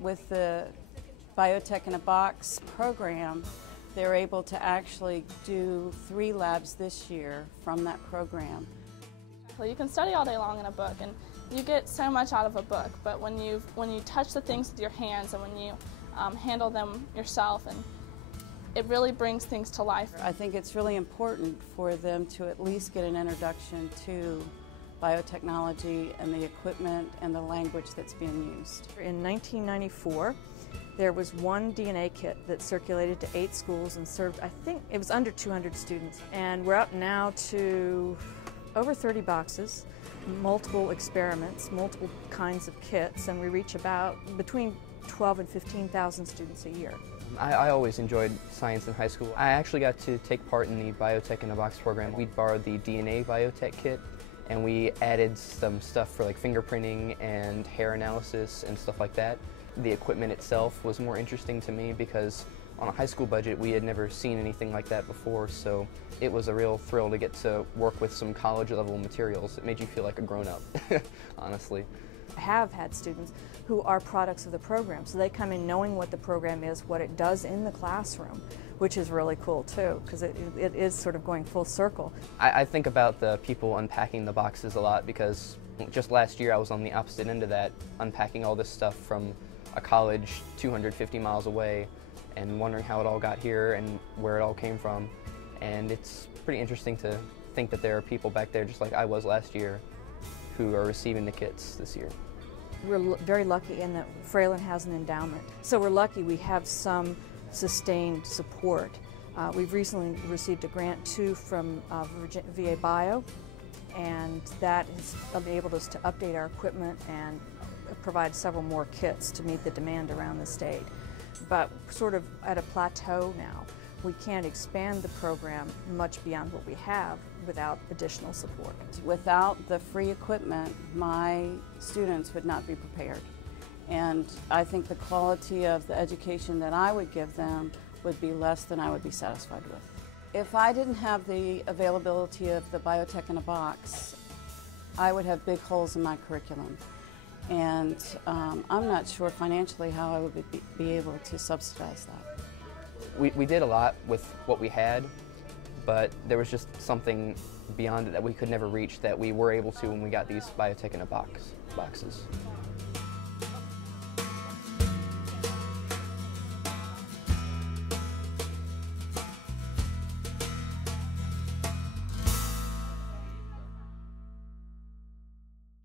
With the Biotech in a Box program, they're able to actually do 3 labs this year from that program. You can study all day long in a book, and you get so much out of a book, but when you touch the things with your hands and when you handle them yourself, and it really brings things to life. I think it's really important for them to at least get an introduction to biotechnology and the equipment and the language that's being used. In 1994, there was one DNA kit that circulated to 8 schools and served, I think it was under 200 students. And we're up now to over 30 boxes, multiple experiments, multiple kinds of kits, and we reach about between 12 and 15,000 students a year. I always enjoyed science in high school. I actually got to take part in the Biotech in a Box program. We borrowed the DNA Biotech kit, and we added some stuff for like fingerprinting and hair analysis and stuff like that. The equipment itself was more interesting to me because on a high school budget we had never seen anything like that before, so it was a real thrill to get to work with some college level materials. It made you feel like a grown-up, honestly. I have had students who are products of the program, so they come in knowing what the program is, what it does in the classroom, which is really cool too, because it is sort of going full circle. I think about the people unpacking the boxes a lot because just last year I was on the opposite end of that, unpacking all this stuff from a college 250 miles away and wondering how it all got here and where it all came from. And it's pretty interesting to think that there are people back there just like I was last year who are receiving the kits this year. We're very lucky in that Fralin has an endowment. So we're lucky we have some sustained support. We've recently received a grant too from VA Bio, and that has enabled us to update our equipment and provide several more kits to meet the demand around the state. But sort of at a plateau now. We can't expand the program much beyond what we have without additional support. Without the free equipment, my students would not be prepared. And I think the quality of the education that I would give them would be less than I would be satisfied with. If I didn't have the availability of the Biotech in a Box, I would have big holes in my curriculum. And I'm not sure financially how I would be able to subsidize that. We did a lot with what we had, but there was just something beyond it that we could never reach that we were able to when we got these Biotech in a Box boxes.